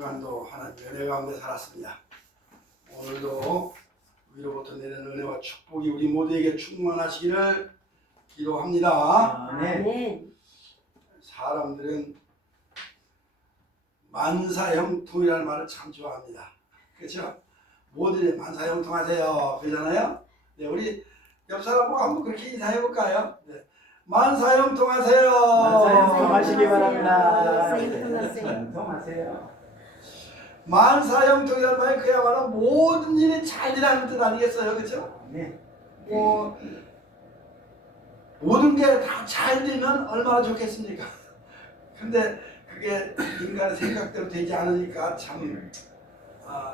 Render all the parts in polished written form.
주간도 하나님의 은혜 가운데 살았습니다. 오늘도 위로부터 내리는 은혜와 축복이 우리 모두에게 충만하시기를 기도합니다. 아멘. 사람들은 만사형통이라는 말을 참 좋아합니다. 그렇죠? 모두들 만사형통하세요. 그러잖아요. 네, 우리 옆 사람하고 한번 그렇게 인사해 볼까요? 네. 만사형통하세요. 만사형통하시기 바랍니다. 만사형통하세요. 만사형통이라는 말이 그야말로 모든 일이 잘 되라는 뜻 아니겠어요? 그렇죠? 네. 모든 게 다 잘 되면 얼마나 좋겠습니까? 근데 그게 인간의 생각대로 되지 않으니까 참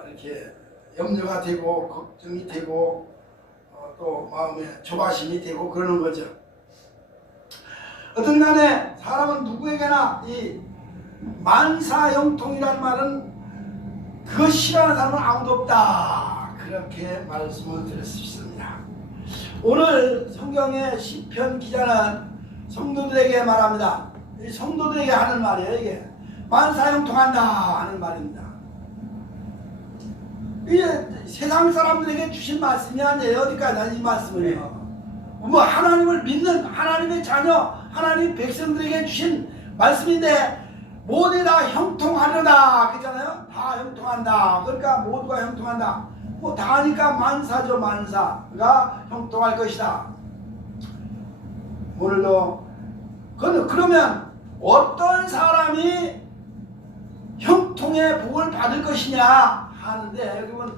이렇게 염려가 되고 걱정이 되고 또 마음에 조바심이 되고 그러는 거죠. 어떤 간에 사람은 누구에게나 이 만사형통이라는 말은 그거 싫어하는 사람은 아무도 없다. 그렇게 말씀을 드릴 수 있습니다. 오늘 성경의 시편 기자는 성도들에게 말합니다. 이 성도들에게 하는 말이에요. 이게 만사형통한다 하는 말입니다. 이게 세상 사람들에게 주신 말씀이 아니에요. 어디까지 이 말씀을요. 뭐 하나님을 믿는 하나님의 자녀 하나님 백성들에게 주신 말씀인데 모두 다 형통하려다 그러잖아요. 다 형통한다. 그러니까 모두가 형통한다. 뭐 다니까 만사죠. 만사가 형통할 것이다. 오늘도 그러면 어떤 사람이 형통의 복을 받을 것이냐 하는데 여기 보면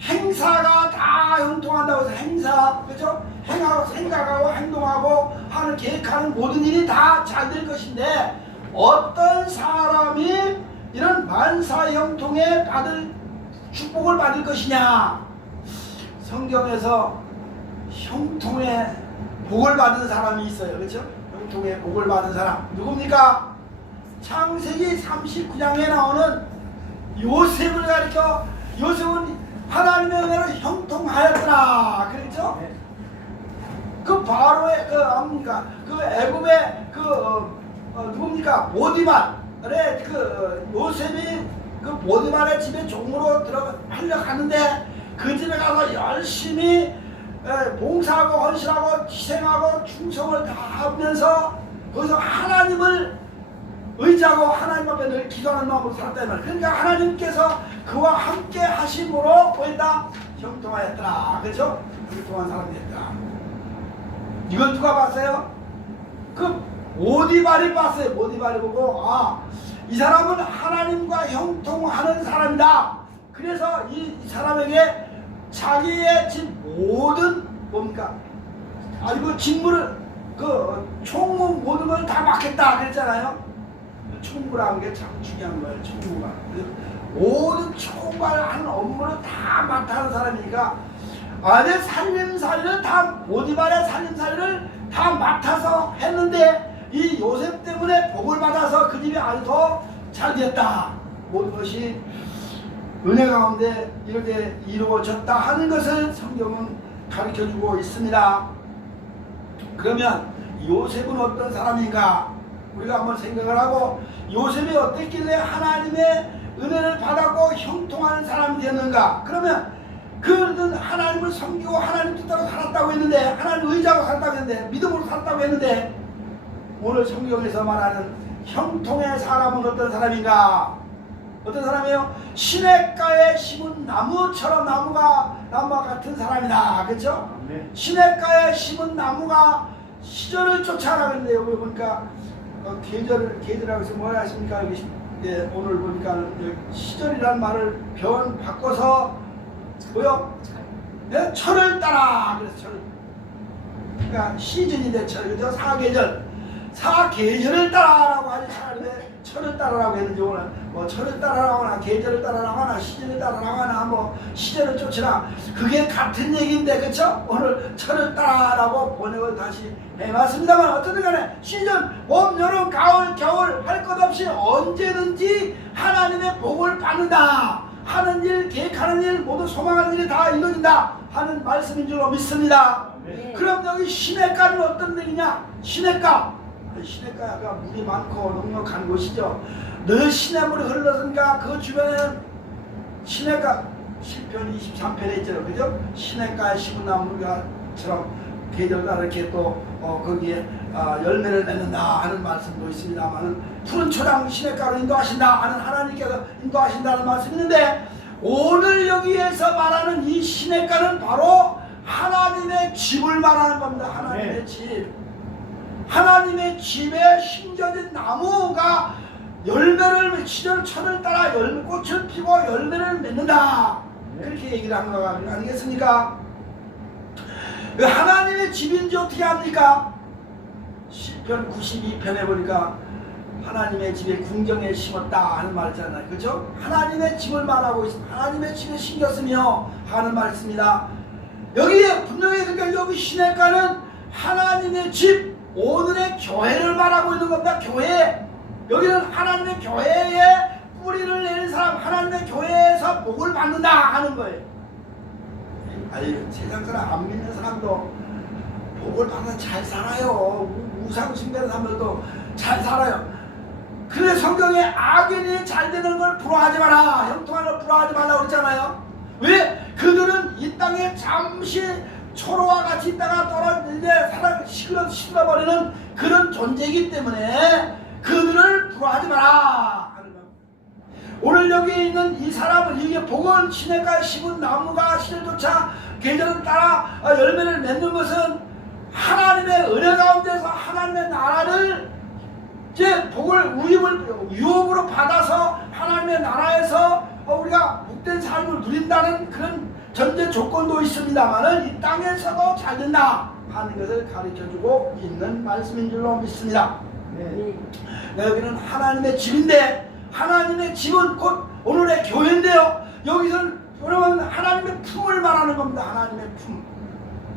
행사가 다 형통한다고 해서 행사 그죠? 행하고 생각하고 행동하고 하는 계획하는 모든 일이 다 잘 될 것인데 어떤 사람이 이런 만사형통에 받을 축복을 받을 것이냐. 성경에서 형통의 복을 받은 사람이 있어요. 그렇죠? 형통의 복을 받은 사람 누굽니까? 창세기 39장에 나오는 요셉을 가리켜 요셉은 하나님의 은혜로 형통하였더라. 그랬죠? 그 바로의 그 애굽의 누굽니까? 보디발의 요셉이 그 보디발의 집에 종으로 하려가는데 그 집에 가서 열심히 봉사하고 헌신하고 희생하고 충성을 다하면서 거기서 하나님을 의지하고 하나님 앞에 늘 기도하는 마음으로 살았다는 말. 그러니까 하나님께서 그와 함께 하심으로 보인다 형통하였더라. 그렇죠? 형통한 사람이 됐다. 이건 누가 봤어요? 그 보디발이 봤어요. 보디발이 보고 이 사람은 하나님과 형통하는 사람이다. 그래서 이 사람에게 자기의 집 모든 뭡니까? 그 직무를 총무 모든 걸 다 맡겠다 그랬잖아요. 총무라는 게 참 중요한 거예요. 총무가 모든 총괄하는 업무를 다 맡아는 사람이니까 아내 살림살이를 다 보디발의 살림살이를 다 맡아서 했는데 이 요셉 때문에 복을 받아서 그 집이 아주 더 잘 됐다. 모든 것이 은혜 가운데 이렇게 이루어졌다 하는 것을 성경은 가르쳐주고 있습니다. 그러면 요셉은 어떤 사람인가? 우리가 한번 생각을 하고 요셉이 어땠길래 하나님의 은혜를 받았고 형통하는 사람이 됐는가? 그러면 그는 하나님을 섬기고 하나님 뜻대로 살았다고 했는데 하나님 의지하고 살았다고 했는데 믿음으로 살았다고 했는데 오늘 성경에서 말하는 형통의 사람은 어떤 사람인가? 어떤 사람이에요? 시냇가에 심은 나무처럼 나무와 같은 사람이다. 그렇죠? 네. 시냇가에 심은 나무가 시절을 쫓아가고 있는데 여기 보니까 계절이라고 해서 뭐라 하십니까? 여기 오늘 보니까 시절이라는 말을 변 바꿔서 뭐요? 네? 철을 따라. 그래서 철. 그러니까 시즌인데 철. 그죠? 사계절을 따라라고 하지 차라리 철을 따라라고 했는지 오늘 뭐 철을 따라라고 하나 계절을 따라라고 하나 시즌을 따라라고 하나 뭐 시절을 쫓으나 그게 같은 얘기인데 그쵸? 오늘 철을 따라라고 번역을 다시 해봤습니다만 어쨌든 간에 시즌 봄 여름 가을 겨울 할 것 없이 언제든지 하나님의 복을 받는다 하는 일 계획하는 일 모두 소망하는 일이 다 이루어진다 하는 말씀인 줄로 믿습니다. 네. 그럼 여기 시냇가는 어떤 데이냐? 시냇가가 물이 많고 넉넉한 곳이죠. 너 시냇물이 흘렀으니까 그 주변에는 시냇가 시편 23편에 있잖아요. 그죠? 시냇가에 심은 나무가처럼 계절 따라 이렇게 또 거기에 열매를 맺는다 하는 말씀도 있습니다만은 푸른 초장 시냇가로 인도하신다 하는 하나님께서 인도하신다는 말씀이 있는데 오늘 여기에서 말하는 이 시냇가는 바로 하나님의 집을 말하는 겁니다. 하나님의 집. 하나님의 집에 심겨진 나무가 열매를 철을 따라 꽃을 피고 열매를 맺는다. 그렇게 얘기를 한 거 아니겠습니까? 하나님의 집인지 어떻게 합니까? 시편 92편에 보니까 하나님의 집에 궁정에 심었다 하는 말 있잖아요. 그렇죠? 하나님의 집을 말하고 있습니다. 하나님의 집에 심겼으며 하는 말씀입니다. 여기에 분명히 그러니까 여기 시냇가는 하나님의 집, 오늘의 교회를 말하고 있는 겁니다. 교회. 여기는 하나님의 교회에 뿌리를 내는 사람, 하나님의 교회에서 복을 받는다 하는 거예요. 아니, 세상 사람 안 믿는 사람도 복을 받아 잘 살아요. 우상 숭배하는 사람들도 잘 살아요. 그래 성경에 악인이 잘 되는 걸 부러워하지 마라, 형통하는 걸 부러워하지 말라고 그랬잖아요. 왜? 그들은 이 땅에 잠시 초로와 같이 있다가 떨어지는데 사람 시들어버리는 그런 존재이기 때문에 그들을 부러워하지 마라 하는 거예요. 오늘 여기 있는 이 사람은 이게 복은 시냇가에 심은 나무가 시절조차 계절을 따라 열매를 맺는 것은 하나님의 은혜 가운데서 하나님의 나라를 이제 복을 유업으로 받아서 하나님의 나라에서 우리가 복된 삶을 누린다는 그런 전제 조건도 있습니다만은 이 땅에서도 잘 된다 하는 것을 가르쳐주고 있는 말씀인 줄로 믿습니다. 네. 여기는 하나님의 집인데 하나님의 집은 곧 오늘의 교회인데요. 여기서는 여러분 하나님의 품을 말하는 겁니다. 하나님의 품.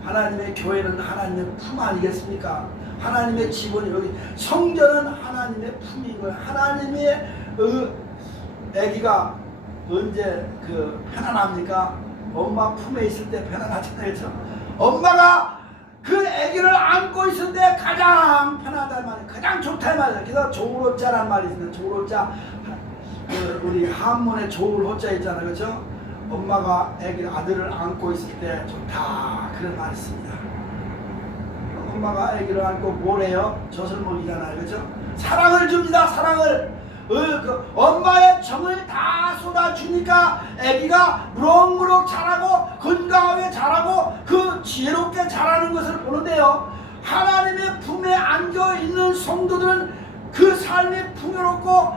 하나님의 교회는 하나님의 품 아니겠습니까? 하나님의 집은 여기 성전은 하나님의 품인 거예요. 하나님의 아기가 언제 편안합니까? 엄마 품에 있을 때 편안하잖아요. 그렇죠? 엄마가 그 아기를 안고 있을 때 가장 편하단 말이에요. 가장 좋단 말이에요. 그래서 조울호자란 말이 있습니다. 조울호자, 우리 한문에 조울호자 있잖아요. 그렇죠? 엄마가 아들을 안고 있을 때 좋다 그런 말이 있습니다. 엄마가 아기를 안고 뭘 해요? 젖을 먹이잖아요. 그렇죠? 사랑을 줍니다. 사랑을. 그 엄마의 정을 다 쏟아주니까 아기가 무럭무럭 자라고 건강하게 자라고 그 지혜롭게 자라는 것을 보는데요. 하나님의 품에 안겨있는 성도들은 그 삶이 풍요롭고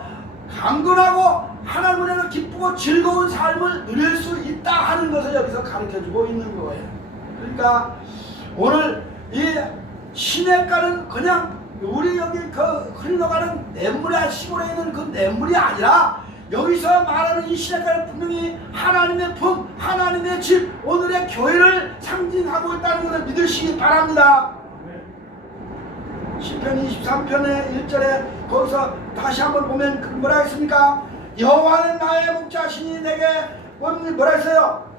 강건하고 하나님 은혜가 기쁘고 즐거운 삶을 누릴 수 있다 하는 것을 여기서 가르쳐주고 있는 거예요. 그러니까 오늘 이 시냇가는 그냥 우리 여기 그 흘러가는 냇물이 시골에 있는 그 냇물이 아니라 여기서 말하는 이 시냇가는 분명히 하나님의 품, 하나님의 집, 오늘의 교회를 상징하고 있다는 것을 믿으시기 바랍니다. 시편 23편의 1절에 거기서 다시 한번 보면 뭐라 했습니까? 여호와는 나의 목자시니 내게 뭐라 했어요?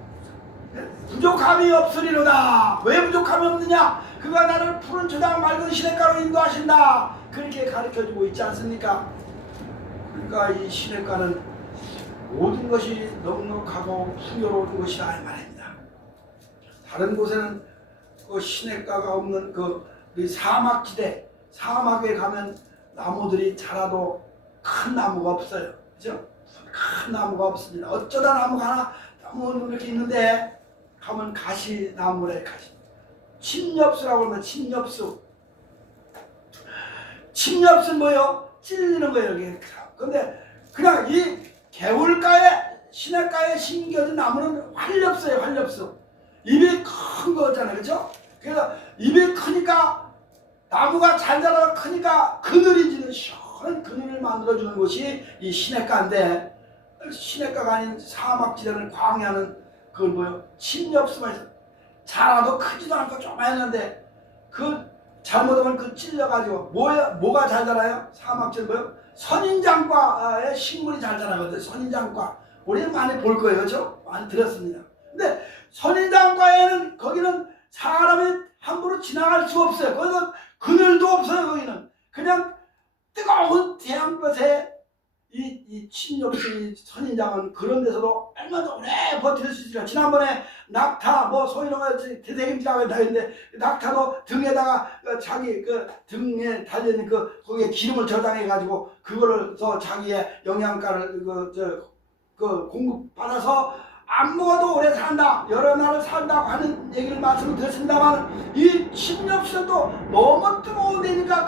부족함이 없으리로다. 왜 부족함이 없느냐? 그가 나를 푸른 초장 맑은 시냇가로 인도하신다. 그렇게 가르쳐주고 있지 않습니까? 그러니까 이 시냇가는 모든 것이 넉넉하고 풍요로운 것이다 이 말입니다. 다른 곳에는 그 시냇가가 없는 그 사막지대, 사막에 가면 나무들이 자라도 큰 나무가 없어요. 그죠? 큰 나무가 없습니다. 어쩌다 나무가 하나 나무 이렇게 있는데 가면 가시나무래. 가시. 침엽수라고 하면 침엽수. 침엽수는 뭐예요? 찔리는 거예요. 이렇게. 근데 그냥 이 개울가에 시냇가에 심겨진 나무는 활엽수예요. 활엽수. 입이 큰 거잖아요. 그렇죠? 그래서 입이 크니까 나무가 잘 자라서 크니까 그늘이 지는 시원한 그늘을 만들어주는 곳이 이 시냇가인데 시냇가가 아닌 사막지대는 광야는 그걸 뭐요? 침엽수만 있어요. 자라도 크지도 않고 조그맣는데 그 잘못하면 그 찔려가지고 뭐가 잘 자라요? 사막지대 뭐요? 선인장과의 식물이 잘 자라거든요. 선인장과 우리는 많이 볼 거예요. 그렇죠? 많이 들었습니다. 근데 선인장과에는 거기는 사람이 함부로 지나갈 수 없어요. 거기는 그늘도 없어요. 거기는 그냥 뜨거운 태양볕에 이 친역시 선인장은 그런 데서도 얼마나 오래 버틸 수 있을까. 지난번에 낙타 뭐 소위로가 대대김치라고 다 했는데 낙타도 등에다가 자기 그 등에 달려있는 그 거기에 기름을 저장해 가지고 그거를 또 자기의 영양가를 그 공급 받아서 안 먹어도 오래 산다, 여러 날을 산다고 하는 얘기를 말씀을 드렸습니다만, 이 침엽수는 또 너무 뜨거운 데니까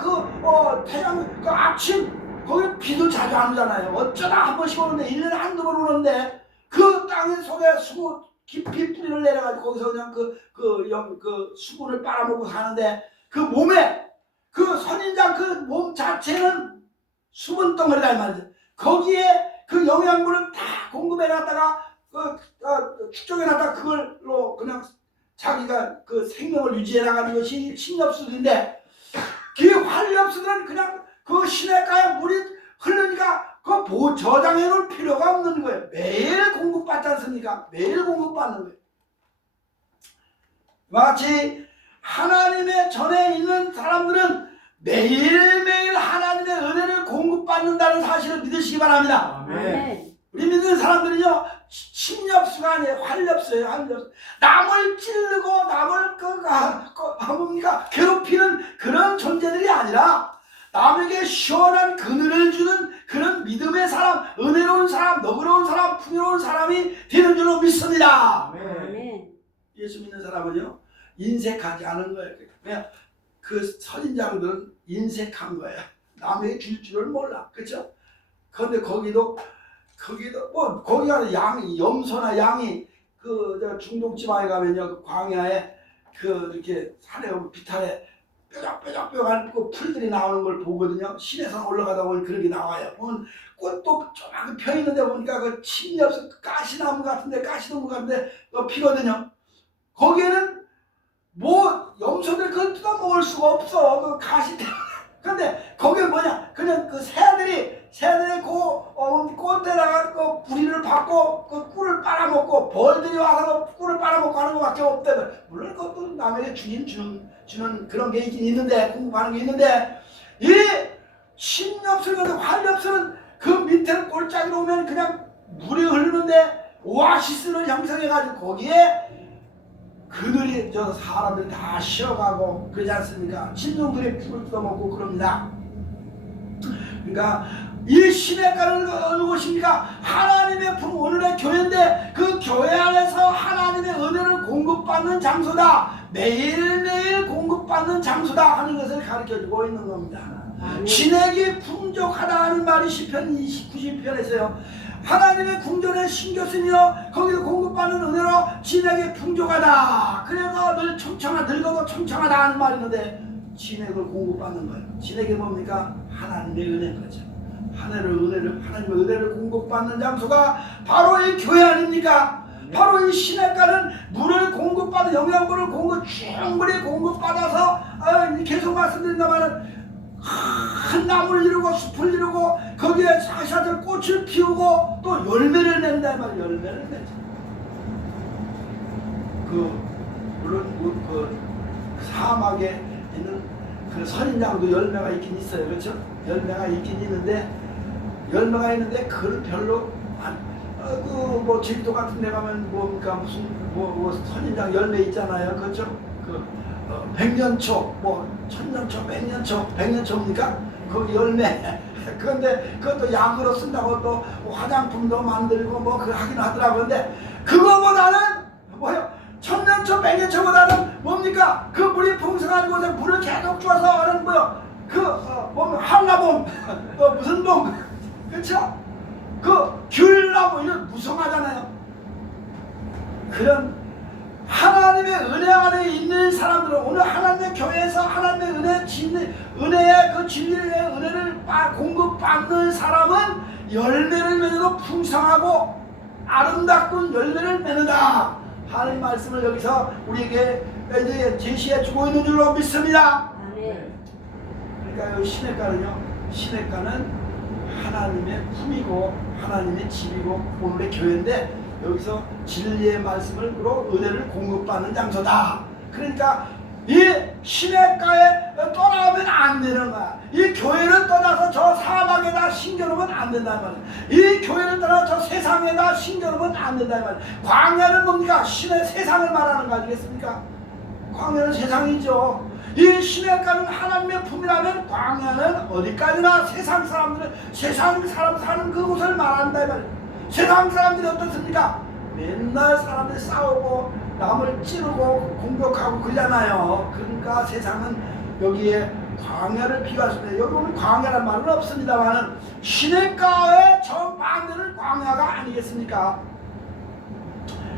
태양 그 아침 거기 비도 자주 안 오잖아요. 어쩌다 한 번씩 오는데 1년에 한두 번 오는데 그 땅 속에 수분 깊이 뿌리를 내려가지고 거기서 그냥 그 수분을 빨아먹고 사는데 그 몸에 그 선인장 그 몸 자체는 수분 덩어리다 이 말이죠. 거기에 그 영양분을 다 공급해 놨다가 축적해 놨다가 그걸로 그냥 자기가 그 생명을 유지해 나가는 것이 침엽수들인데, 그 활엽수들은 그냥 그 시냇가에 물이 흐르니까 그 저장해 놓을 필요가 없는 거예요. 매일 공급받지 않습니까? 매일 공급받는 거예요. 마치 하나님의 전에 있는 사람들은 매일매일 하나님의 은혜를 공급받는다는 사실을 믿으시기 바랍니다. 아멘. 우리 믿는 사람들은요, 침엽수가 아니에요. 활엽수예요. 활엽수. 남을 찌르고 남을 뭡니까? 괴롭히는 그런 존재들이 아니라 남에게 시원한 그늘을 주는 그런 믿음의 사람, 은혜로운 사람, 너그러운 사람, 풍요로운 사람이 되는 줄로 믿습니다. 아멘. 예수 믿는 사람은요, 인색하지 않은 거예요. 왜냐? 그 선인장들은 인색한 거예요. 남에게 줄 줄을 몰라. 그렇죠? 그런데 거기도 뭐 거기가 양이, 염소나 양이 그 중동 지방에 가면요, 그 광야에 그 이렇게 산에 비탈에 뾰족뾰족한 그 풀들이 나오는 걸 보거든요. 시내산 올라가다 보면 그런 게 나와요. 보면 꽃도 조그맣게 펴 있는데 보니까 그 침엽수 가시나무 같은데 피거든요. 거기에는 뭐 염소들 그걸 뜯어 먹을 수가 없어. 그 가시 때문에. 근데 거기에 뭐냐? 그냥 그 새들이 그 꽃에다가 그 뿌리를 받고 그 꿀을 빨아먹고, 벌들이 와서 꿀을 빨아먹고 하는 것밖에 없대요. 물론 그것도 남에게 주는 그런 게 있긴 있는데, 공부하는 게 있는데, 이 침엽수는, 활엽수는 그 밑에 골짜기로 오면 그냥 물이 흐르는데 오아시스를 형성해가지고 거기에 그들이 사람들이 다 쉬어가고 그러지 않습니까? 친종들이 풀을 뜯어먹고 그럽니다. 그러니까 이 시냇가는 어느 곳입니까? 하나님의 품, 오늘의 교회인데 그 교회 안에서 하나님의 은혜를 공급받는 장소다, 매일매일 공급받는 장소다 하는 것을 가르쳐주고 있는 겁니다. 진액이 풍족하다 하는 말이 시편 29편에서요, 하나님의 궁전에 신겼으며 거기서 공급받는 은혜로 진액이 풍족하다. 그래서 늙어도 청청하다 하는 말이 있는데, 진액을 공급받는 거예요. 진액이 뭡니까? 하나님의 은혜인 거죠. 하나님의 은혜를 공급받는 장소가 바로 이 교회 아닙니까? 바로 이 시냇가는 물을 공급받는, 영양분을 충분히 공급받아서 계속 말씀드린다마는 큰 나무를 이루고 숲을 이루고 거기에 사샤들 꽃을 피우고 또 열매를 낸다 말이에요. 열매를 내죠. 물론 그 사막에 있는 그 선인장도 열매가 있긴 있어요. 그렇죠? 열매가 있긴 있는데 그걸 별로 뭐 제주도 같은 데 가면 뭡니까 무슨 뭐 선인장 열매 있잖아요. 그렇죠? 백년초, 천년초, 백년초입니까? 거기 열매. 그런데 그것도 약으로 쓴다고 또 화장품도 만들고 그 하긴 하더라고요. 근데 그거보다는 천년초, 백년초보다는 뭡니까? 그 물이 풍성한 곳에 물을 계속 줘서 하는 한라봉, 무슨 봉, 그렇죠? 귤나무 이런 무성하잖아요. 그런 하나님의 은혜 안에 있는 사람들은, 오늘 하나님의 교회에서 하나님의 은혜의 그 진리의 은혜를 공급받는 사람은 열매를 맺어도 풍성하고 아름답군 열매를 맺는다 하는 말씀을 여기서 우리에게 이제 제시해 주고 있는 줄로 믿습니다. 그러니까 이 시냇가는 하나님의 품이고 하나님의 집이고 오늘의 교회인데, 여기서 진리의 말씀으로 은혜를 공급받는 장소다. 그러니까 이 시냇가에 떠나면 안 되는 거야. 이 교회를 떠나서 저 사막에다 심겨놓으면 안 된다는 말이에요. 이 교회를 떠나서 저 세상에다 심겨놓으면 안 된다는 말이에요. 광야는 뭡니까? 신의 세상을 말하는 거 아니겠습니까? 광야는 세상이죠. 이 시냇가는 하나님의 품이라면 광야는 어디까지나 세상 사람 사는 그곳을 말한다 이 말이에요. 세상 사람들이 어떻습니까? 맨날 사람들이 싸우고 남을 찌르고 공격하고 그러잖아요. 그러니까 세상은 여기에 광야를 비유하십니다. 여기 보면 광야란 말은 없습니다만은 시냇가의 저 반대는 광야가 아니겠습니까?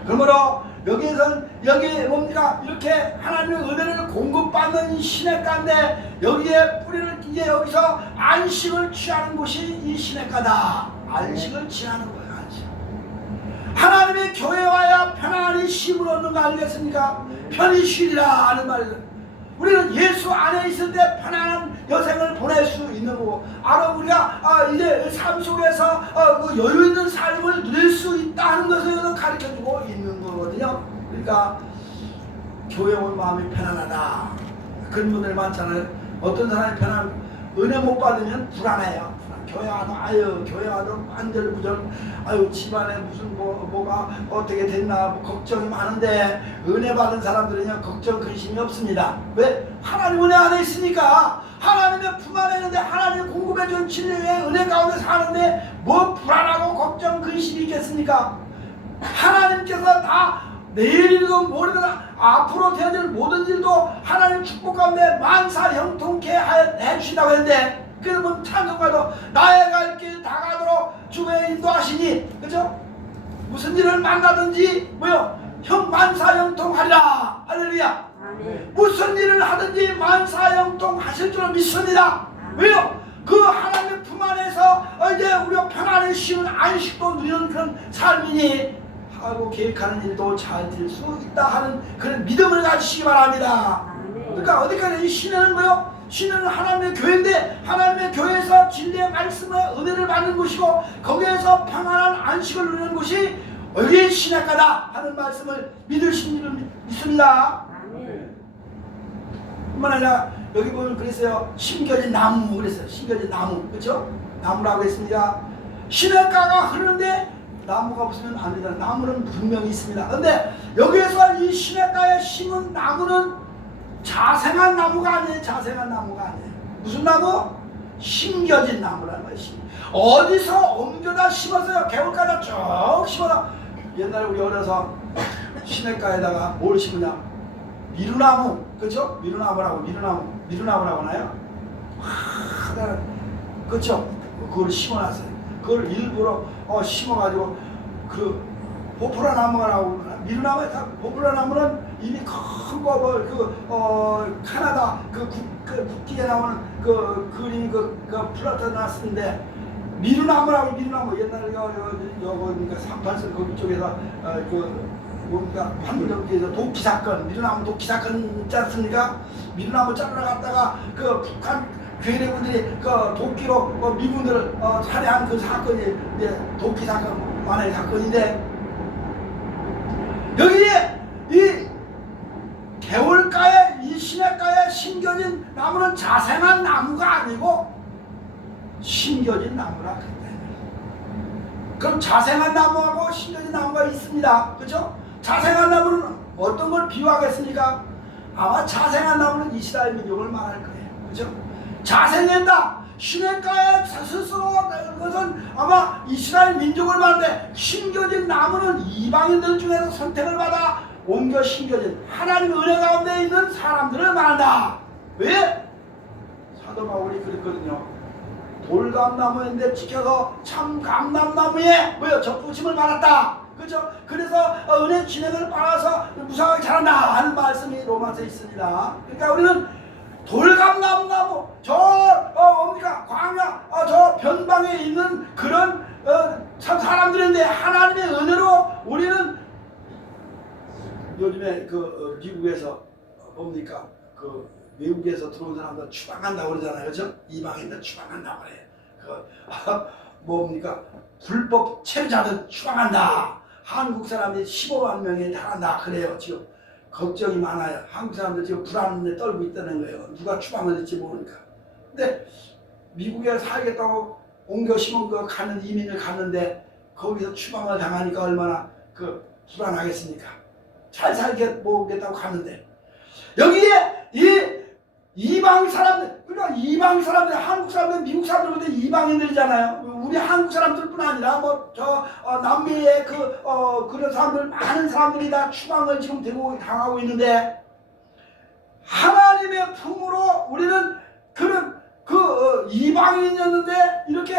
그러므로 여기에선 여기 뭡니까? 이렇게 하나님의 은혜를 공급받는 이 시냇가인데 여기에 뿌리를 이제 여기서 안식을 취하는 곳이 이 시냇가다. 안식을 취하는 거예요. 안식. 하나님의 교회에 와야 편안히 쉼을 얻는 거 아니겠습니까? 편히 쉬리라 하는 말이죠. 우리는 예수 안에 있을 때 편안한 여생을 보낼 수 있는 거고, 우리가 이제 삶 속에서 그 여유 있는 삶을 누릴 수 있다는 것을 가르쳐주고 있는 거거든요. 그러니까 교회 온 마음이 편안하다. 그런 분들 많잖아요. 어떤 사람이 은혜 못 받으면 불안해요. 교회 와도 안절부절, 집안에 무슨 뭐가 어떻게 됐나 걱정이 많은데, 은혜 받은 사람들은요 걱정 근심이 없습니다. 왜? 하나님 은혜 안에 있으니까. 하나님의 품 안에 있는데 하나님이 공급해준 진리의 은혜 가운데 사는데 뭐 불안하고 걱정 근심이 있겠습니까? 하나님께서 다 내일이든 모레든 앞으로 되어질 모든 일도 하나님 축복 가운데 만사 형통케 해주신다고 했는데, 그러면 찬송가도 나의 갈 길 다 가도록 주의 인도하시니, 그죠? 무슨 일을 만나든지 형 만사형통하리라. 할렐루야. 아멘. 무슨 일을 하든지 만사형통 하실 줄을 믿습니다. 왜요? 그 하나님의 품 안에서 이제 우리가 편안히 쉬는 안식도 누리는 그런 삶이니 하고 계획하는 일도 잘 될 수 있다 하는 그런 믿음을 가지시기 바랍니다. 그러니까 어디까지 이 시내는 시내는 하나님의 교회인데, 하나님의 교회에서 진리의 말씀의 은혜를 받는 곳이고, 거기에서 평안한 안식을 누리는 곳이 여기 시냇가다 하는 말씀을 믿으신 줄 믿습니다. 뿐만 아니라 여기 보면 그랬어요. 심겨진 나무 그랬어요. 심겨진 나무, 그렇죠? 나무라고 했습니다. 시냇가가 흐르는데 나무가 없으면 안 된다. 나무는 분명히 있습니다. 그런데 여기에서 이 시냇가에 심은 나무는 자생한 나무가 아니에요. 자생한 나무가 아니에요. 무슨 나무? 심겨진 나무라는 거예요. 어디서 옮겨다 심었어요. 개울가다 쭉 심어서. 옛날에 우리 어려서 시냇가에다가 뭘 심으냐? 미루나무, 그렇죠? 미루나무라고 하나요? 그렇죠? 그걸 심어놨어요. 그걸 일부러 심어가지고 그 포플라 나무라고 그러나? 미루나무, 포플라 나무는 이미 큰 거, 카나다 국기에 나오는 그 그림이 플라타나스인데, 미루나무 옛날에 그러니까 38선 거기 쪽에서 뭡니까 판문점에서 도끼 사건, 미루나무 도끼 사건 있지 않습니까? 미루나무 자르러 갔다가 그 북한 괴뢰군들이 그 도끼로 미군들을 살해한 그 사건이 이제 도끼 사건 만의 사건인데, 여기에 이 개울가에 이 시냇가에 심겨진 나무는 자생한 나무가 아니고 심겨진 나무라 그랬다. 그럼 자생한 나무하고 심겨진 나무가 있습니다. 그렇죠? 자생한 나무는 어떤 걸 비유하겠습니까? 아마 자생한 나무는 이스라엘 민족을 말할 거예요. 그렇죠? 자생한다. 시냇가에 스스로 그것은 아마 이스라엘 민족을 말하는데, 심겨진 나무는 이방인들 중에서 선택을 받아 옮겨 심겨진 하나님의 은혜 가운데 있는 사람들을 말한다. 왜? 사도 바울이 그랬거든요. 돌감나무인데 지켜서 참 감람나무에 접붙임을 받았다. 그렇죠? 그래서 은혜 진행을 빨아서 무상하게 자란다 하는 말씀이 로마서에 있습니다. 그러니까 우리는 돌감나무, 뭡니까 광야, 저 변방에 있는 그런 참 사람들인데, 하나님의 은혜로 우리는 요즘에 미국에서 뭡니까 외국에서 들어온 사람들 추방한다고 그러잖아요. 그렇죠? 이방인들 추방한다고 그래요. 뭡니까 불법 체류자들 추방한다. 한국 사람이 15만 명에 달한다 그래요. 지금 걱정이 많아요. 한국 사람들 지금 불안에 떨고 있다는 거예요. 누가 추방을 할지 모르니까. 근데 미국에 살겠다고 옮겨 심은 거 가는 이민을 갔는데 거기서 추방을 당하니까 얼마나 그 불안하겠습니까? 잘 살겠다고 갔는데 여기에 이 이방 사람들, 그러니까 이방 사람들, 한국 사람들, 미국 사람들, 이방인들이잖아요. 우리 한국 사람들뿐 아니라 남미의 그런 사람들, 많은 사람들이 다 추방을 지금 당하고 있는데 하나님의 품으로 우리는 그런 이방인이었는데 이렇게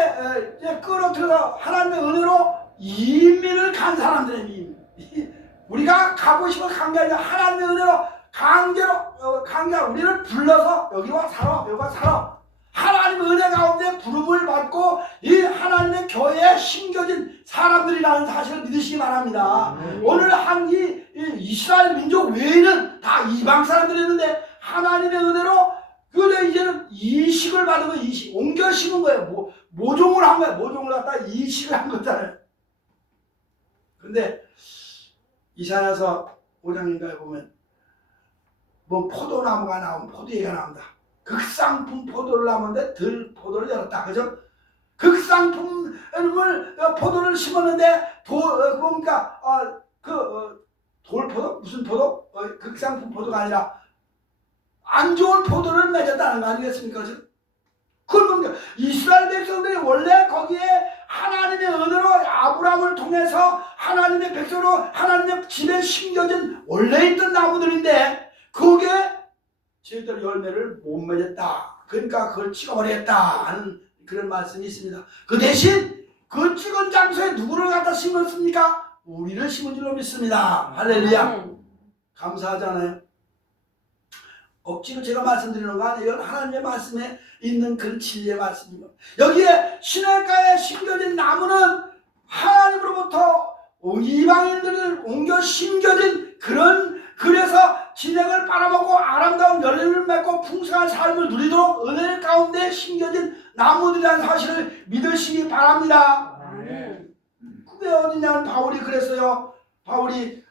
끌어들여서 하나님의 은혜로 이민을 간 사람들의 우리가 가고 싶은 게 아니라 하나님의 은혜로 강제로 우리를 불러서 여기 와 살아. 하나님의 은혜 가운데 부름을 받고 이 하나님의 교회에 심겨진 사람들이라는 사실을 믿으시기 바랍니다. 오늘 이 이스라엘 민족 외에는 다 이방 사람들이었는데 하나님의 은혜로 그래 이제는 이식을 받은 거예요. 옮겨 심은 거예요. 모종을 한 거예요. 모종을 갖다 이식을 한 거잖아요. 근데 이사야서 5장인가에 보면 포도나무가 나오면 포도얘가 나온다. 극상품 포도를 나무는데 포도를 열었다. 그죠? 극상품을 포도를 심었는데 돌포도? 무슨 포도? 극상품 포도가 아니라 안 좋은 포도를 맺었다는 거 아니겠습니까? 그러면 이스라엘 백성들이 원래 거기에 하나님의 은혜로 아브라함을 통해서 하나님의 백성으로 하나님의 집에 심겨진 원래 있던 나무들인데 거기에 제대로 열매를 못 맺었다. 그러니까 그걸 찍어버리겠다 하는 그런 말씀이 있습니다. 그 대신 그 찍은 장소에 누구를 갖다 심었습니까? 우리를 심은 줄로 믿습니다. 할렐루야. 감사하잖아요. 억지로 제가 말씀드리는 거 아니에요. 하나님의 말씀에 있는 그런 진리의 말씀입니다. 여기에 시냇가에 심겨진 나무는 하나님으로부터 이방인들을 옮겨 심겨진 그래서 진액을 빨아먹고 아름다운 열매를 맺고 풍성한 삶을 누리도록 은혜 가운데 심겨진 나무들이라는 사실을 믿으시기 바랍니다. 그게 어디냐면 바울이 그랬어요. 바울이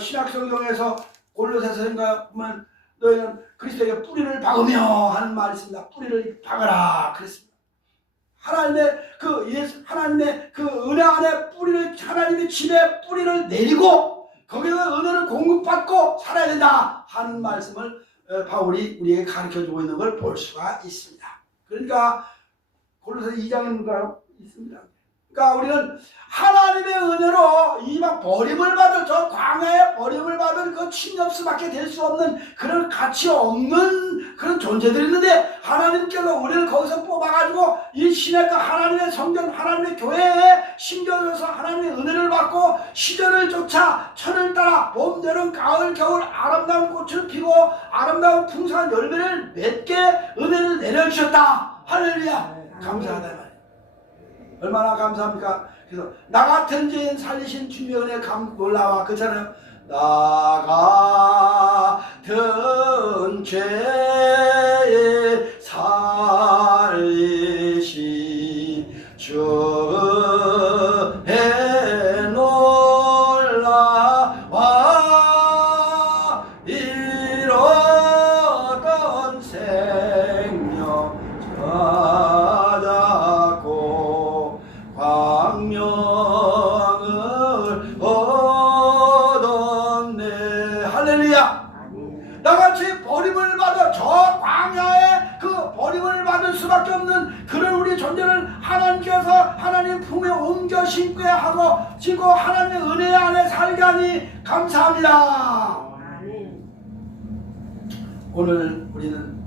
신약성경에서 골로새서인가 보면 너희는 그리스도에게 뿌리를 박으며 하는 말이 있습니다. 뿌리를 박아라 그랬습니다. 하나님의 하나님의 은혜 안에 하나님의 집에 뿌리를 내리고 거기서 은혜를 공급받고 살아야 된다 하는 말씀을 바울이 우리에게 가르쳐주고 있는 걸 볼 수가 있습니다. 그러니까 골로새 2장인가요? 있습니다. 그러니까 우리는 하나님의 은혜로 이방 버림을 받을 저 광야에 버림을 받을 그 침엽수밖에 될 수 없는 그런 가치 없는 그런 존재들이 있는데 하나님께서 우리를 거기서 뽑아가지고 이 시냇가 하나님의 성전 하나님의 교회에 심겨져서 하나님의 은혜를 받고 시절을 쫓아 철을 따라 봄, 여름, 가을, 겨울 아름다운 꽃을 피고 아름다운 풍성한 열매를 맺게 은혜를 내려주셨다. 할렐루야. 감사하다. 얼마나 감사합니까? 그래서 나 같은 죄인 살리신 주님의 은혜 놀라와 그렇잖아요. 나 같은 죄인 살리신 주의 놀라와 이뤘던 생명 광명을 얻었네. 할렐루야. 나같이 버림을 받아 저 광야에 버림을 받을 수밖에 없는 그런 우리 존재를 하나님께서 하나님 품에 옮겨 심고 하나님의 은혜 안에 살게 하니 감사합니다. 오늘 우리는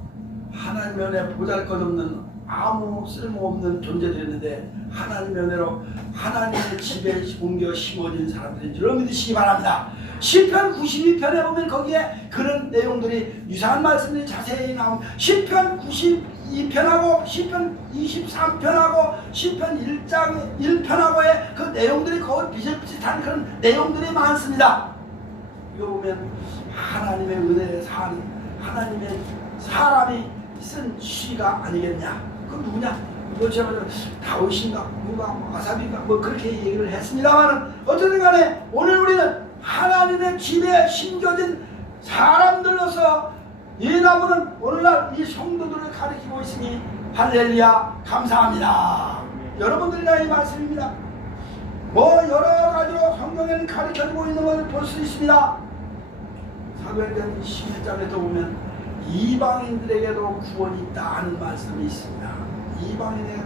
하나님의 은혜 보잘것없는 아무 쓸모없는 존재들이었는데 하나님의 은혜로 하나님의 집에 옮겨 심어진 사람들인 줄 믿으시기 바랍니다. 시편 92편에 보면 거기에 그런 내용들이 유사한 말씀들이 자세히 나옵니다. 시편 92편하고 시편 23편하고 시편 1장 1편하고의 그 내용들이 거의 비슷비슷한 그런 내용들이 많습니다. 이거 보면 하나님의 은혜에 사는 하나님의 사람이 쓴 시가 아니겠냐. 그럼 누구냐? 제가 다윗인가 누가 아삽인가 그렇게 얘기를 했습니다만 어쨌든 간에 오늘 우리는 하나님의 집에 심겨진 사람들로서 이 나무는 오늘날 이 성도들을 가리키고 있으니 할렐루야 감사합니다. 여러분들과 이 말씀입니다. 뭐 여러 가지로 성경에는 가르쳐주고 있는 것을 볼 수 있습니다. 사도행전 11장에 또 보면 이방인들에게도 구원이 있다 하는 말씀이 있습니다. 이방인에게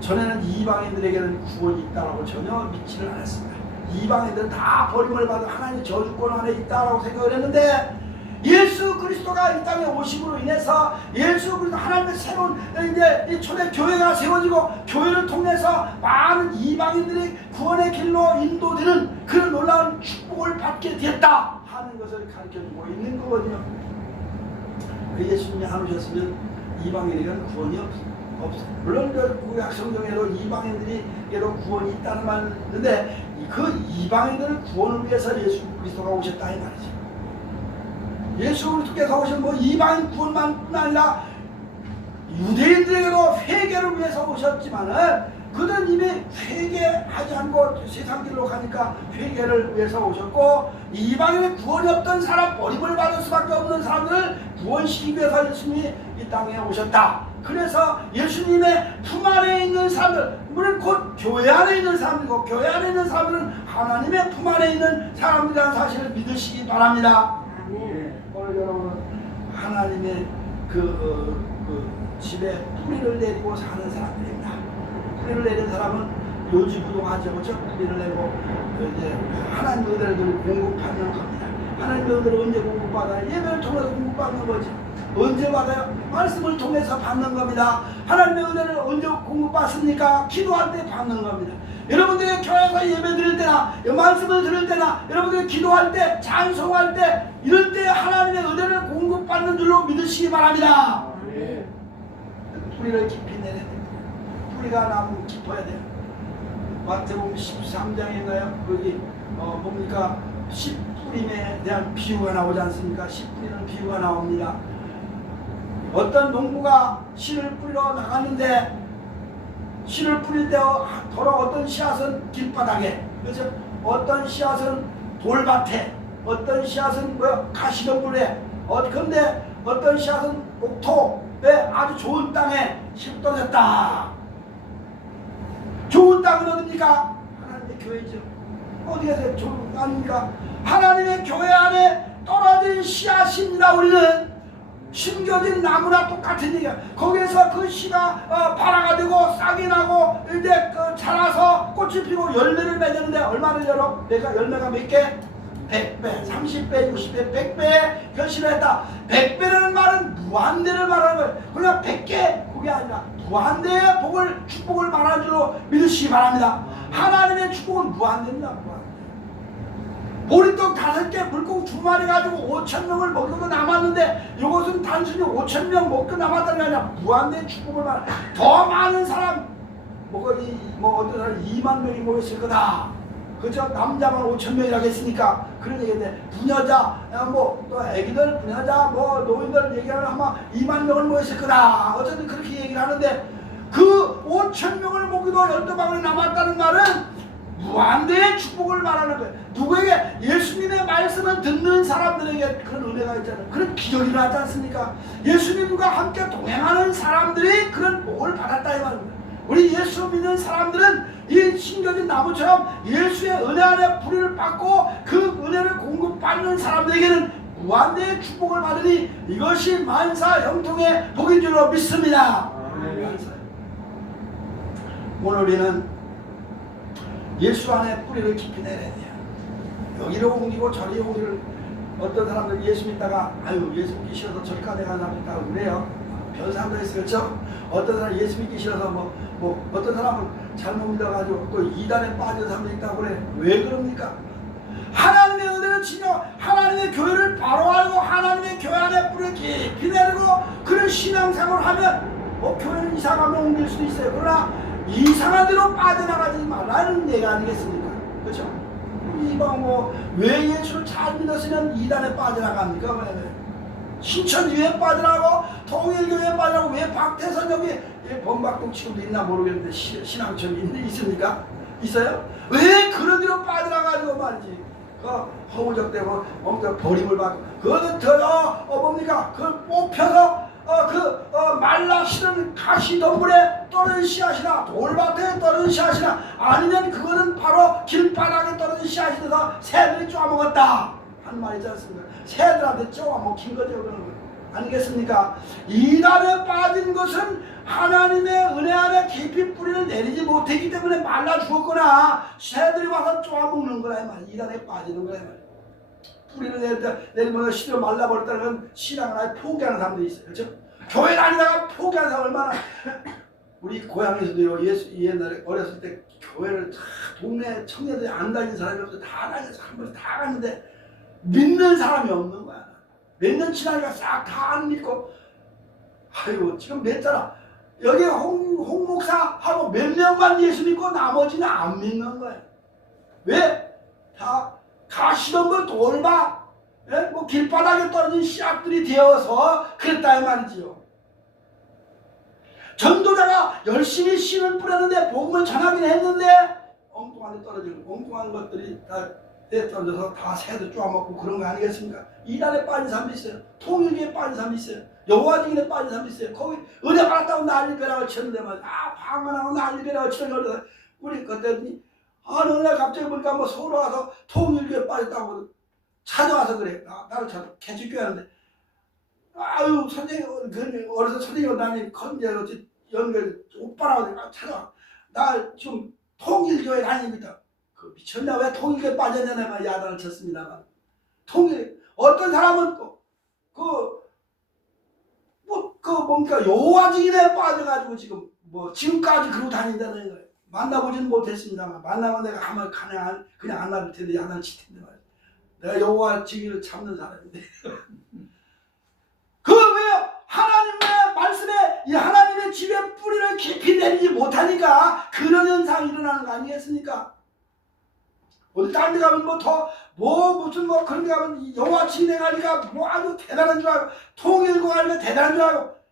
전에는 이방인들에게는 구원이 있다라고 전혀 믿지를 않았습니다. 이방인들은 다 버림을 받은 하나님의 저주권 안에 있다라고 생각을 했는데 예수 그리스도가 이 땅에 오심으로 인해서 예수 그리스도 하나님의 새로운 이제 이 초대 교회가 세워지고 교회를 통해서 많은 이방인들이 구원의 길로 인도되는 그런 놀라운 축복을 받게 됐다 하는 것을 가르쳐주고 있는 거거든요. 그 예수님이 안 오셨으면 이방인에게는 구원이 없어요. 물론 그 약성경에도 이방인들에게도 구원이 있다는 말이 있는데 그 이방인들의 구원을 위해서 예수 그리스도가 오셨다 이 말이죠. 예수 그리스도께서 오신 뭐 이방인 구원만뿐 아니라 유대인들에게도 회개를 위해서 오셨지만은 그들은 이미 회개하지 않고 세상 길로 가니까 회개를 위해서 오셨고 이방인의 구원이 없던 사람, 버림을 받을 수밖에 없는 사람들을 구원시키기 위해서 예수님이 이 땅에 오셨다. 그래서 예수님의 품 안에 있는 사람들, 물론 곧 교회 안에 있는 사람들이고 교회 안에 있는 사람들은 하나님의 품 안에 있는 사람들이라는 사실을 믿으시기 바랍니다. 오늘 여러분은 하나님의 그 집에 뿌리를 내리고 사는 사람들입니다. 뿌리를 내린 사람은 요지부동하죠. 그렇죠? 뿌리를 내고 이제 하나님의 은혜를 공급하는 겁니다. 하나님의 은혜를 언제 공급받아요? 예배를 통해서 공급받는 거지. 언제 받아요? 말씀을 통해서 받는 겁니다. 하나님의 은혜를 언제 공급받습니까? 기도할 때 받는 겁니다. 여러분들이 교회에서 예배 드릴 때나 말씀을 들을 때나 여러분들이 기도할 때 찬송할 때 이럴 때 하나님의 은혜를 공급받는 줄로 믿으시기 바랍니다. 뿌리를 깊이 내려야 됩니다. 뿌리가 나무 깊어야 돼요. 마태복음 13장인가요? 거기 뭡니까? 씨뿌림에 대한 비유가 나오지 않습니까? 씨뿌리는 비유가 나옵니다. 어떤 농부가 씨를 뿌리러 나갔는데 씨를 뿌릴 때 더러 어떤 씨앗은 길바닥에, 그렇죠? 어떤 씨앗은 돌밭에, 어떤 씨앗은 가시덤불에, 근데 어떤 씨앗은 옥토에 아주 좋은 땅에 심어졌다. 좋은 땅은 어딥니까? 하나님의 교회죠. 어디 가세요? 좋은 땅입니까? 하나님의 교회 안에 떨어진 씨앗입니다. 우리는 심겨진 나무나 똑같은 얘기야. 거기에서 그 씨가 발화가 되고 싹이 나고 이제 자라서 꽃이 피고 열매를 맺었는데 얼마를 열어? 내가 열매가 몇 개? 100배, 30배, 60배, 100배 결실을 했다. 100배라는 말은 무한대를 말하는 거예요. 그냥 100개 그게 아니라 무한대의 복을, 축복을 말하는 줄로 믿으시기 바랍니다. 하나님의 축복은 무한대입니다. 무한대. 보리떡 5개, 물고기 2마리 가지고 5,000명을 먹이고 남았는데 이것은 단순히 5,000명 먹고 남았다는 게 아니라 무한대의 축복을 말하는 더 많은 사람 어떤 사람 2만 명이 모였을 거다. 그죠? 남자만 5,000명이라고 했으니까 그런 얘기인데 부녀자, 또 애기들, 부녀자, 노인들 얘기하면 아마 2만 명을 모였을 거다. 어쨌든 그렇게 얘기를 하는데 그 5,000명을 먹이고 12방울이 남았다는 말은 무한대의 축복을 말하는 거예요. 누구에게? 예수님의 말씀을 듣는 사람들에게 그런 은혜가 있잖아요. 그런 기적이 일어나지 않습니까? 예수님과 함께 동행하는 사람들이 그런 복을 받았다 이 말입니다. 우리 예수 믿는 사람들은 이 심겨진 나무처럼 예수의 은혜 안에 뿌리를 받고 그 은혜를 공급받는 사람들에게는 무한대의 축복을 받으니 이것이 만사 형통의 복인 줄로 믿습니다. 오늘 우리는 예수 안에 뿌리를 깊이 내려야 돼요. 여기로 옮기고 저리 옮기를 어떤 사람들 예수 믿다가 예수 믿기 싫어서 저리 가는 사람 있다고 그래요. 별 사람도 있어요. 그렇죠? 어떤 사람 예수 믿기 싫어서 어떤 사람은 잘못 믿어가지고 또 이단에 빠진 사람도 있다고 그래. 왜 그럽니까? 하나님의 은혜를 지녀 하나님의 교회를 바로 알고 하나님의 교회 안에 뿌리를 깊이 내리고 그런 신앙생활을 하면 교회는 이상하면 옮길 수도 있어요. 그러나 이상한 데로 빠져나가지 말라는 얘기 아니겠습니까? 그렇죠? 왜 예수를 잘 믿었으면 이단에 빠져나갑니까? 왜? 신천지에 빠져나가고 통일교회에 빠져나가고 왜 박태선 여기 범박동 지금도 있나 모르겠는데 신앙촌이 있습니까? 있어요? 왜 그런 데로 빠져나가지고 말이지? 그 허우적대고 엄청 버림을 받고 그거는 더 뭡니까? 그걸 뽑혀서 말라 시든 가시덤불에 떨어진 씨앗이나 돌밭에 떨어진 씨앗이나 아니면 그거는 바로 길바닥에 떨어진 씨앗이 돼서 새들이 쪼아먹었다 하는 말이 있지 않습니까? 새들한테 쪼아먹힌 거죠. 그런 거 아니겠습니까? 이단에 빠진 것은 하나님의 은혜 안에 깊이 뿌리를 내리지 못했기 때문에 말라 죽었거나 새들이 와서 쪼아먹는 거라 이 말이야. 이단에 빠지는 거라 이 말이야. 뿌리를 내리면서 시들어 말라버렸다는 건 신앙을 아예 포기하는 사람들이 있어요. 그렇죠? 교회 다니다가 포기하는 사람 얼마나 우리 고향에서도요. 옛날에 어렸을 때 교회를 다 동네 청년들이 안 다니는 사람이 없어 다 다녀서 한 번씩 다 갔는데 믿는 사람이 없는 거야. 몇 년 지나니까 싹 다 안 믿고 아이고 지금 몇 자라 여기 홍 목사하고 몇 명만 예수 믿고 나머지는 안 믿는 거야. 왜? 다 가시덤불 돌밭 뭐 길바닥에 떨어진 씨앗들이 되어서 그랬다 이 말이지요. 전도자가 열심히 씨를 뿌렸는데 복음을 전하긴 했는데 엉뚱한 데 떨어지고 엉뚱한 것들이 다 떨어져서 다 새도 쪼아먹고 그런 거 아니겠습니까? 이단에 빠진 사람도 있어요. 통일교에 빠진 사람도 있어요. 여호와 증인에 빠진 사람도 있어요. 거기 은혜 받았다고 난리벼락을 쳤는데 방언하고 난리벼락을 치는데 우리 그때 어느 날 갑자기 보니까 뭐 서울 와서 통일교에 빠졌다고 찾아와서 그래. 나를 찾아 개척교회 하는데 아유 선생님 어려서 선생님 나님 컨제 연결 오빠라고 찾아와. 나 지금 통일교회 다니고 있다. 그 미쳤나 왜 통일교에 빠졌냐는 말 야단을 쳤습니다만 통일 어떤 사람은 뭔가 여호와 증인에 빠져가지고 지금 뭐 지금까지 그러고 다닌다는 거예요. 만나보지는 못했습니다만 만나면 내가 아마 그냥 안 놔둘 텐데 야단을 칠 텐데 말이야. 내가 여호와 증인을 참는 사람인데 그 왜요? 하나님의 말씀에 이 하나님의 집에 뿌리를 깊이 내리지 못하니까 그런 현상이 일어나는 거 아니겠습니까? 어디 딴 데 가면 무슨 그런 데 가면 여호와 증인에 가니까 뭐 아주 대단한 줄 알고 통일고 가니까 대단한 줄 알고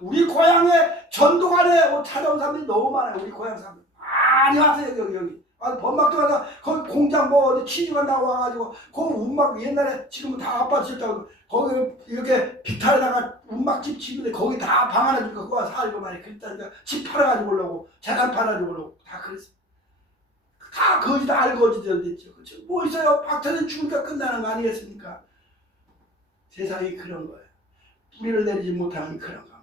우리 고향에 전도관에 찾아온 사람들이 너무 많아요. 우리 고향 사람들 많이 왔어요. 여기 범박도 가서 거기 공장 뭐 어디 취직한다고 와가지고 그 운막 옛날에 지금은 다 아파졌다고 거기 이렇게 비탈에다가 운막집 짓는데 거기 다 방 하나 주니까 그거 살고 많이 그랬다니까 집 팔아가지고 오려고 재단 팔아가지고 오려고 다 그랬어. 다 거짓 알거짓들 됐죠. 그렇죠? 뭐 있어요? 박터는 죽으니까 끝나는 거 아니겠습니까? 세상이 그런 거예요. 뿌리를 내리지 못하는 그런 겁니다.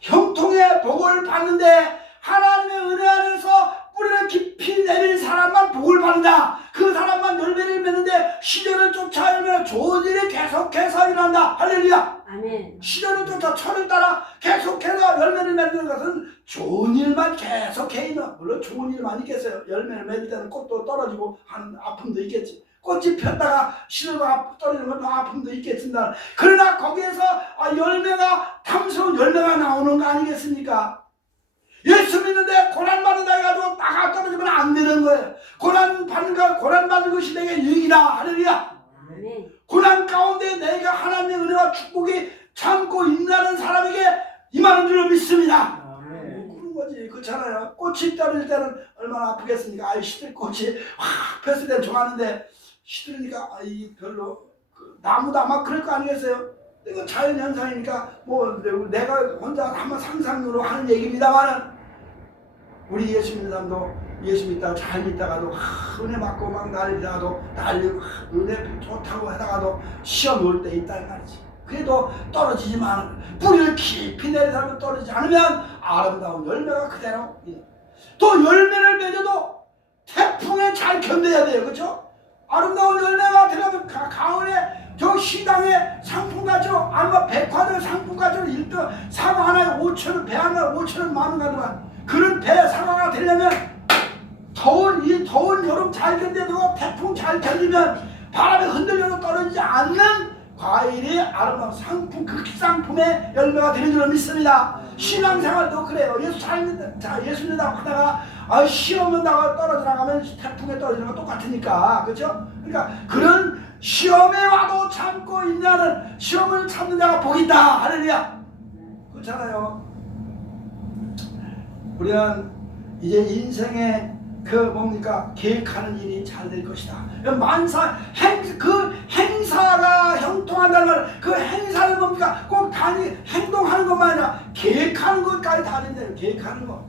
형통의 복을 받는데 하나님의 은혜 안에서 뿌리를 깊이 내린 사람만 복을 받는다. 그 사람만 열매를 맺는데 시련을 쫓아 열매를 좋은 일이 계속해서 일어난다. 할렐루야. 아멘. 시련을 쫓아 철을 따라 계속해서 열매를 맺는 것은 좋은 일만 계속해 있는, 물론 좋은 일만 있겠어요. 열매를 맺을 때는 꽃도 떨어지고 하는 아픔도 있겠지. 꽃이 폈다가 시들가 떨어지는 것도 아픔도 있겠습니다. 그러나 거기에서 열매가 탐스러운 열매가 나오는 거 아니겠습니까? 예수 믿는데 고난받는다 해가지고 나가 떨어지면 안 되는 거예요. 고난받는 것이 내게 유익이다. 할렐루야. 아멘. 고난 가운데 내가 하나님의 은혜와 축복이 참고 있는 사람에게 임하는 줄로 믿습니다. 그런 거지. 그렇잖아요. 꽃이 떨어질 때는 얼마나 아프겠습니까? 시들꽃이 확 폈을 때는 좋아하는데 시들으니까 별로 나무도 아마 그럴 거 아니겠어요? 이거 자연 현상이니까 뭐 내가 혼자 한번 상상으로 하는 얘기입니다만은 우리 예수 믿는 사람도 예수 믿다가 잘 믿다가도 은혜 받고 막 날리다가도 은혜 좋다고 하다가도 시험 올 때 있다는 말이지. 그래도 떨어지지만 뿌리를 깊이 내린 사람은 떨어지지 않으면 아름다운 열매가 그대로 또 열매를 맺어도 태풍에 잘 견뎌야 돼요. 그렇죠? 아름다운 열매가 들어가면 가을에 저 시장에 상품가죠. 아마 백화점 상품가죠. 1등 사과 하나에 5,000원, 배 하나에 5,000원 많은 가지만 그런 배 사과가 되려면 더운 여름 잘 견뎌도 태풍 잘 견디면 바람에 흔들려도 떨어지지 않는 과일이 아름다운 상품, 극상품의 열매가 되는 줄 믿습니다. 신앙생활도 그래요. 예수 믿는다고 하다가 시험 온다고 떨어져 나가면 태풍에 떨어지는 거 똑같으니까. 그렇죠? 그러니까 그런 시험에 와도 참고 있냐는 시험을 참는 자가 복이 있다. 할렐루야. 그렇잖아요. 우리는 이제 인생의 그 뭡니까 계획하는 일이 잘 될 것이다. 그 행사가 형통한다는 말, 그 행사를 뭡니까 꼭 단위 행동하는 것만 아니라 계획하는 것까지 다 된대요. 계획하는 거.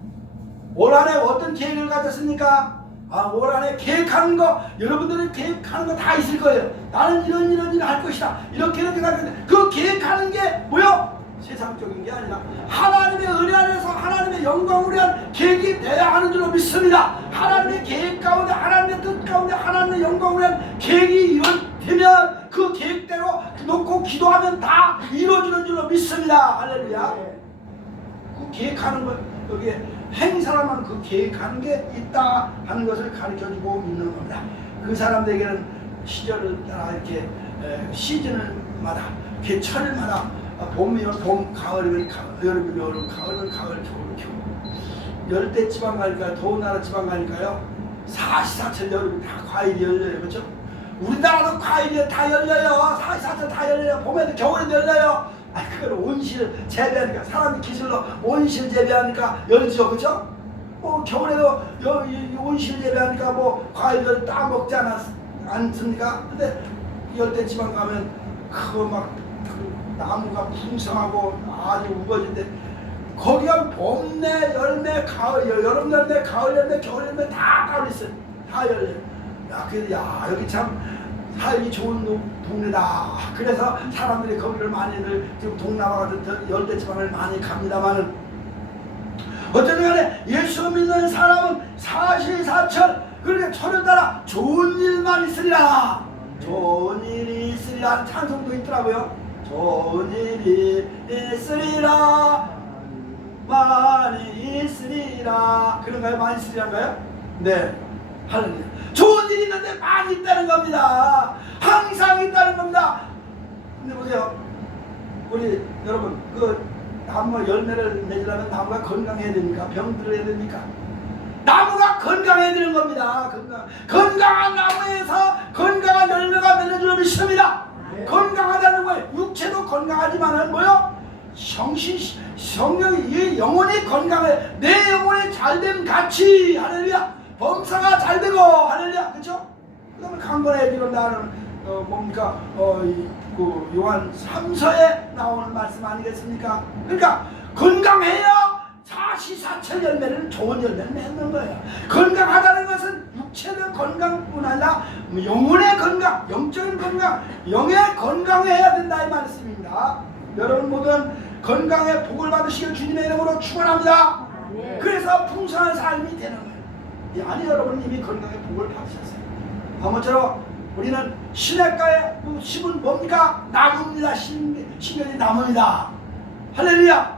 올 한해 어떤 계획을 가졌습니까? 올 한해 계획하는 거, 여러분들이 계획하는 거 다 있을 거예요. 나는 이런 일을 할 것이다. 이렇게 생각했는데 그 계획하는 게 뭐요? 세상적인 게 아니라 하나님의 은혜 안에서 하나님의 영광을 위한 계획이 되어야 하는 줄로 믿습니다. 하나님의 계획 가운데, 하나님의 뜻 가운데, 하나님의 영광을 위한 계획이 되면 그 계획대로 놓고 기도하면 다 이루어지는 줄로 믿습니다. 할렐루야. 그 계획하는 것, 여기에 행사라면 그 계획하는 게 있다 하는 것을 가르쳐주고 믿는 겁니다. 그 사람들에게는 시절을 따라 이렇게 시즌마다, 계절마다 봄이면 봄, 가을이면 가을, 여름이면 여름, 가을은 가을, 겨울은 겨울. 열대 지방 가니까요, 더운 나라 지방 가니까요, 사시사철 여름이 다 과일이 열려요, 그렇죠? 우리나라도 과일이 다 열려요. 사시사철 다 열려요. 봄에도 겨울에도 열려요. 그걸 온실 재배하니까, 사람이 기술로 온실 재배하니까 열죠, 그렇죠? 겨울에도 온실 재배하니까 과일을 따 먹지 않습니까? 근데 열대 지방 가면 나무가 풍성하고 아주 우거진데 거기가 봄 내, 열매, 가을, 여름 열매, 가을 열매, 겨울 열매 다 따로 있어요. 다 열려요. 그래서 여기 참 살기 좋은 동네다. 그래서 사람들이 거기를 많이들 지금 동남아 같은 열대 지방을 많이 갑니다만은 어쨌든 간에 예수 믿는 사람은 사시사철 그렇게 철을 따라 좋은 일만 있으리라. 좋은 일이 있으리라 찬송도 있더라고요. 좋은 일이 있으리라 많이 있으리라. 그런가요? 많이 있으리란가요? 네. 할렐루야. 좋은 일이 있는데 많이 있다는 겁니다. 항상 있다는 겁니다. 근데 보세요. 우리 여러분 나무 열매를 맺으려면 나무가 건강해야 됩니까? 병들어야 됩니까? 나무가 건강해야 되는 겁니다. 건강한 나무에서 건강한 열매가 맺는 믿습니다. 건강하다는 거예요. 육체도 건강하지만은 뭐요? 성령이 영혼이 건강해. 내 영혼이 잘됨 같이 할렐루야. 범사가 잘 되고 할렐루야. 그렇죠? 그다음에 강건해지는 나는 뭡니까? 그 요한 3서에 나오는 말씀 아니겠습니까? 그러니까 건강해야 사시사철 열매를 좋은 열매를 맺는 거예요. 건강하다는 것은 육체의 건강뿐 아니라 영혼의 건강, 영적인 건강, 영의 건강해야 된다 이 말씀입니다. 여러분 모든 건강의 복을 받으시길 주님의 이름으로 축원합니다. 그래서 풍성한 삶이 되는 거예요. 아니 여러분 이미 건강의 복을 받으셨어요. 아무쪼록 우리는 시냇가에 씹은 뭡니까? 나무입니다. 신경이 나무입니다. 할렐루야.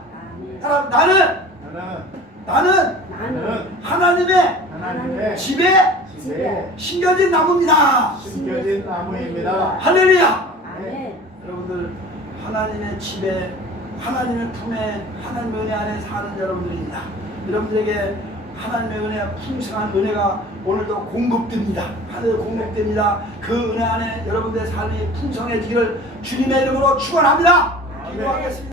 나는 하나님의 집에 심겨진 나무입니다. 심겨진 나무입니다. 할렐루야. 아멘. 여러분들 하나님의 집에, 하나님의 품에, 하나님의 은혜 안에 사는 여러분들입니다. 여러분들에게 하나님의 은혜, 풍성한 은혜가 오늘도 공급됩니다. 하늘 공급됩니다. 그 은혜 안에 여러분들의 삶이 풍성해지기를 주님의 이름으로 축원합니다. 기도하겠습니다.